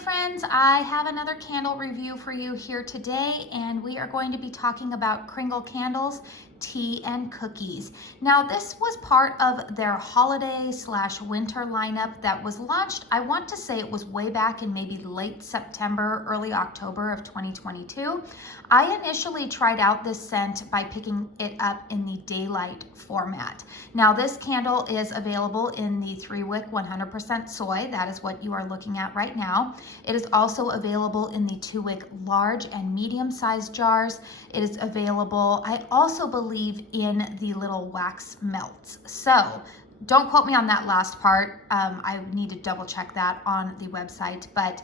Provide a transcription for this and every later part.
friends, I have another candle review for you here today, and we are going to be talking about Kringle candles, tea and cookies. Now this was part of their holiday/winter lineup that was launched, I want to say it was way back in maybe late September, early October of 2022. I initially tried out this scent by picking it up in the daylight format. Now this candle is available in the 3-wick 100% soy. That is what you are looking at right now. It is also available in the 2-wick large and medium sized jars. It is available, I also believe, in the little wax melts. So don't quote me on that last part. I need to double check that on the website, but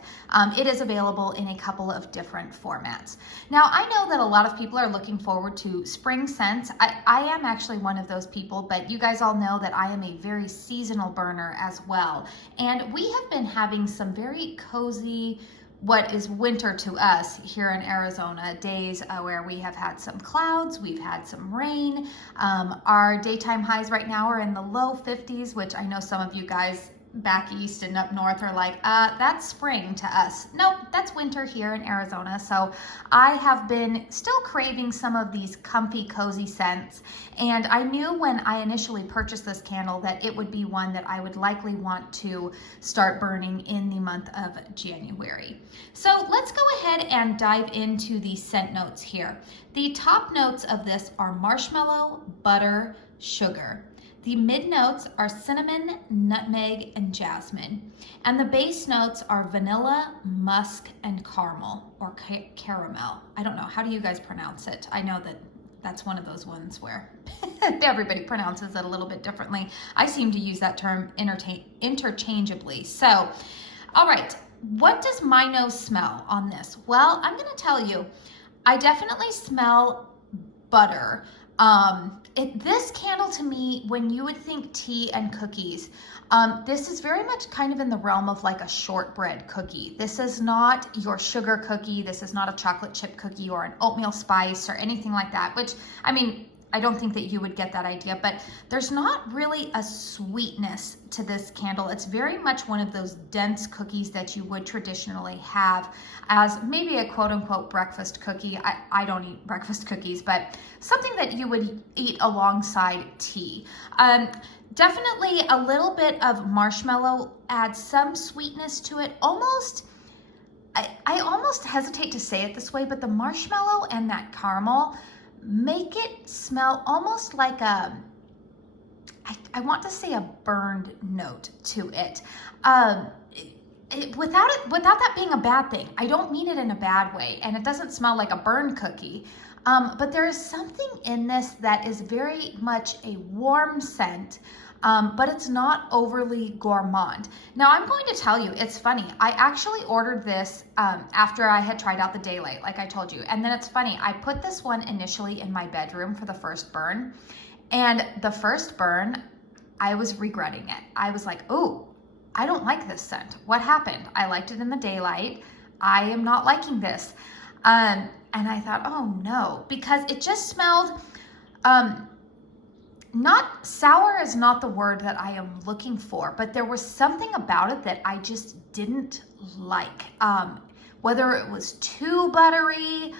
it is available in a couple of different formats. Now, I know that a lot of people are looking forward to spring scents. I am actually one of those people, but you guys all know that I am a very seasonal burner as well. And we have been having some very cozy, what is winter to us here in Arizona, days where we have had some clouds, we've had some rain. Our daytime highs right now are in the low 50s, which I know some of you guys back east and up north are like, that's spring to us. No, that's winter here in Arizona. So I have been still craving some of these comfy, cozy scents. And I knew when I initially purchased this candle that it would be one that I would likely want to start burning in the month of January. So let's go ahead and dive into the scent notes here. The top notes of this are marshmallow, butter, sugar. The mid notes are cinnamon, nutmeg, and jasmine. And the base notes are vanilla, musk, and caramel, or caramel. I don't know, how do you guys pronounce it? I know that that's one of those ones where everybody pronounces it a little bit differently. I seem to use that term interchangeably. So, all right, what does my nose smell on this? Well, I'm gonna tell you, I definitely smell butter. This candle to me, when you would think tea and cookies, this is very much kind of in the realm of like a shortbread cookie. This is not your sugar cookie. This is not a chocolate chip cookie or an oatmeal spice or anything like that, which, I mean, I don't think that you would get that idea, but there's not really a sweetness to this candle. It's very much one of those dense cookies that you would traditionally have as maybe a quote unquote breakfast cookie. I don't eat breakfast cookies, but something that you would eat alongside tea. Definitely a little bit of marshmallow adds some sweetness to it. Almost, I almost hesitate to say it this way, but the marshmallow and that caramel make it smell almost like I want to say a burned note to it. Without that being a bad thing. I don't mean it in a bad way, and it doesn't smell like a burned cookie. But there is something in this that is very much a warm scent, but it's not overly gourmand. Now I'm going to tell you, it's funny. I actually ordered this after I had tried out the daylight, like I told you. And then it's funny, I put this one initially in my bedroom for the first burn. And the first burn, I was regretting it. I was like, oh, I don't like this scent. What happened? I liked it in the daylight. I am not liking this. And I thought, oh no, because it just smelled, not sour is not the word that I am looking for, but there was something about it that I just didn't like. Whether it was too buttery,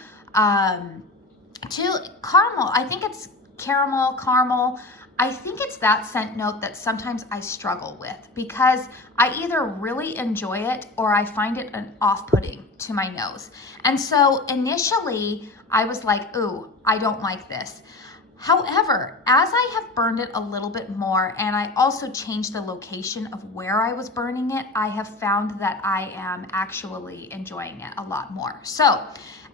too caramel, I think it's caramel. I think it's that scent note that sometimes I struggle with because I either really enjoy it or I find it an off-putting to my nose. And so initially I was like, ooh, I don't like this. However, as I have burned it a little bit more and I also changed the location of where I was burning it, I have found that I am actually enjoying it a lot more. So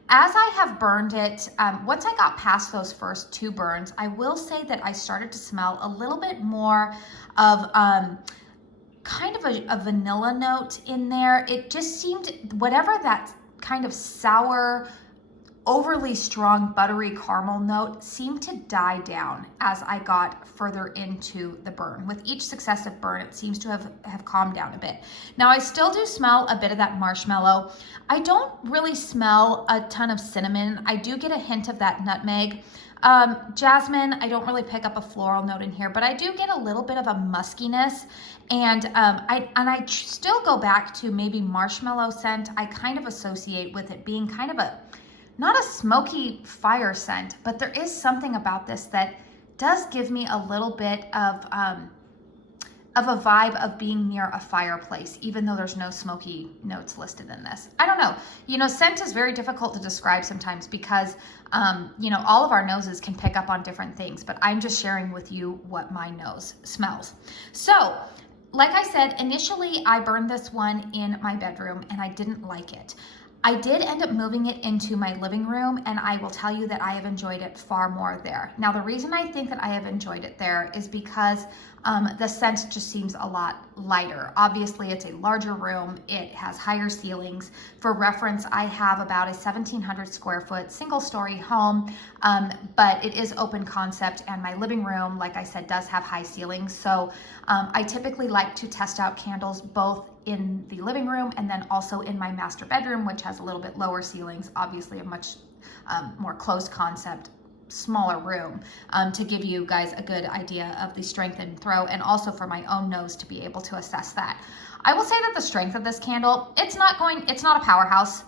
as I have burned it, once I got past those first 2 burns, I will say that I started to smell a little bit more of kind of a vanilla note in there. It just seemed, whatever that kind of sour, overly strong buttery caramel note seemed to die down as I got further into the burn. With each successive burn, it seems to have calmed down a bit. Now I still do smell a bit of that marshmallow. I don't really smell a ton of cinnamon. I do get a hint of that nutmeg. Jasmine, I don't really pick up a floral note in here, but I do get a little bit of a muskiness, and I still go back to maybe marshmallow scent. I kind of associate with it being kind of a, not a smoky fire scent, but there is something about this that does give me a little bit of a vibe of being near a fireplace, even though there's no smoky notes listed in this. I don't know. You know, scent is very difficult to describe sometimes because, you know, all of our noses can pick up on different things, but I'm just sharing with you what my nose smells. So, like I said, initially I burned this one in my bedroom and I didn't like it. I did end up moving it into my living room, and I will tell you that I have enjoyed it far more there. Now, the reason I think that I have enjoyed it there is because the scent just seems a lot lighter. Obviously, it's a larger room. It has higher ceilings. For reference, I have about a 1,700 square foot single story home, but it is open concept, and my living room, like I said, does have high ceilings. So I typically like to test out candles both in the living room and then also in my master bedroom, which has a little bit lower ceilings, obviously a much more closed concept, smaller room, to give you guys a good idea of the strength and throw, and also for my own nose to be able to assess that. I will say that the strength of this candle, it's not a powerhouse.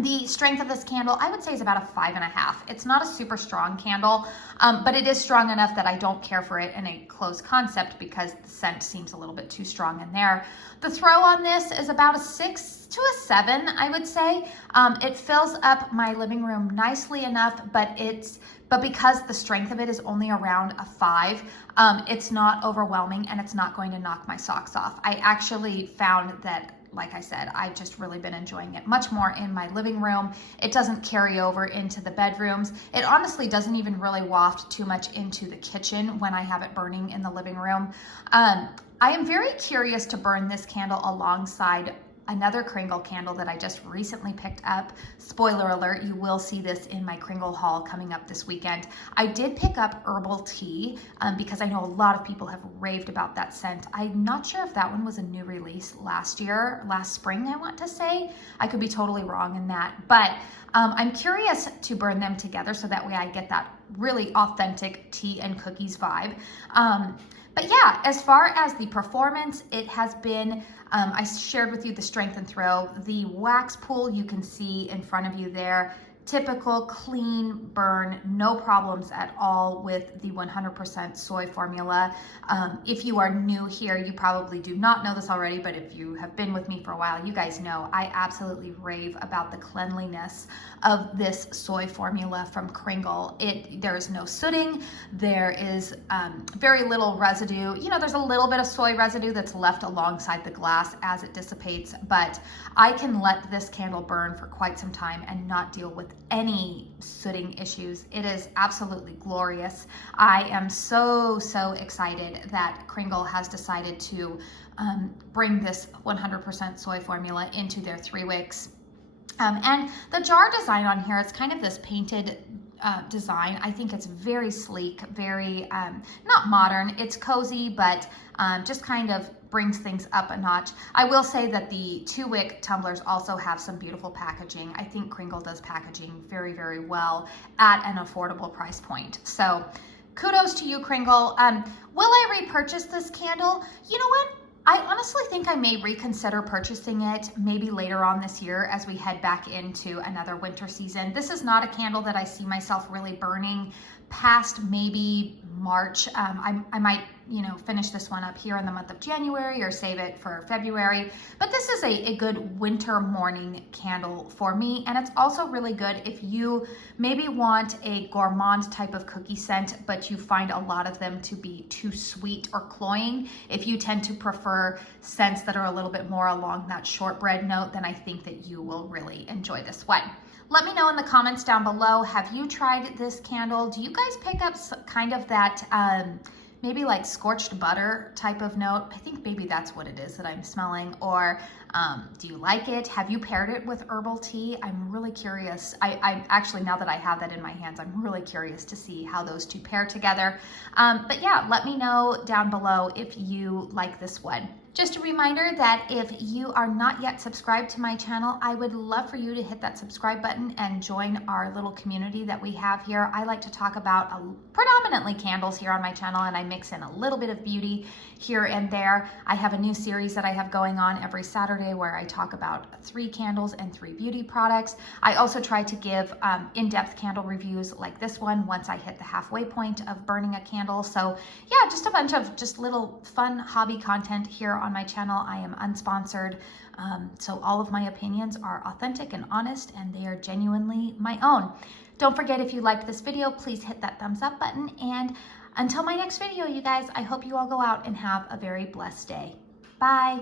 The strength of this candle, I would say, is about a 5.5. It's not a super strong candle, but it is strong enough that I don't care for it in a closed concept because the scent seems a little bit too strong in there. The throw on this is about a 6 to a 7, I would say. It fills up my living room nicely enough, but because the strength of it is only around a 5, it's not overwhelming and it's not going to knock my socks off. I actually found that, like I said, I've just really been enjoying it much more in my living room. It doesn't carry over into the bedrooms. It honestly doesn't even really waft too much into the kitchen when I have it burning in the living room. I am very curious to burn this candle alongside another Kringle candle that I just recently picked up. Spoiler alert, you will see this in my Kringle haul coming up this weekend. I did pick up herbal tea because I know a lot of people have raved about that scent. I'm not sure if that one was a new release last spring, I want to say. I could be totally wrong in that, but I'm curious to burn them together so that way I get that really authentic tea and cookies vibe. But yeah, as far as the performance, it has been, I shared with you the strength and throw. The wax pool you can see in front of you there. Typical, clean burn, no problems at all with the 100% soy formula. If you are new here, you probably do not know this already, but if you have been with me for a while, you guys know I absolutely rave about the cleanliness of this soy formula from Kringle. There is no sooting, there is very little residue. You know, there's a little bit of soy residue that's left alongside the glass as it dissipates, but I can let this candle burn for quite some time and not deal with any sooting issues. It is absolutely glorious. I am so excited that Kringle has decided to bring this 100% soy formula into their 3 wicks. And the jar design on here, it's kind of this painted design. I think it's very sleek, very, not modern, it's cozy, but just kind of brings things up a notch. I will say that the 2-wick tumblers also have some beautiful packaging. I think Kringle does packaging very well at an affordable price point. So kudos to you, Kringle. Will I repurchase this candle? You know what? I honestly think I may reconsider purchasing it maybe later on this year as we head back into another winter season. This is not a candle that I see myself really burning past maybe March. I might, you know, finish this one up here in the month of January or save it for February. But this is a good winter morning candle for me. And it's also really good if you maybe want a gourmand type of cookie scent, but you find a lot of them to be too sweet or cloying. If you tend to prefer scents that are a little bit more along that shortbread note, then I think that you will really enjoy this one. Let me know in the comments down below, have you tried this candle? Do you guys pick up kind of that maybe like scorched butter type of note? I think maybe that's what it is that I'm smelling. Or do you like it? Have you paired it with herbal tea? I'm really curious. I actually, now that I have that in my hands, I'm really curious to see how those two pair together. But yeah, let me know down below if you like this one. Just a reminder that if you are not yet subscribed to my channel, I would love for you to hit that subscribe button and join our little community that we have here. I like to talk about predominantly candles here on my channel, and I mix in a little bit of beauty here and there. I have a new series that I have going on every Saturday where I talk about 3 candles and 3 beauty products. I also try to give in-depth candle reviews like this one once I hit the halfway point of burning a candle. So yeah, just a bunch of just little fun hobby content here on my channel. I am unsponsored, so all of my opinions are authentic and honest, and they are genuinely my own. Don't forget, if you liked this video, please hit that thumbs up button, and until my next video, you guys, I hope you all go out and have a very blessed day. Bye.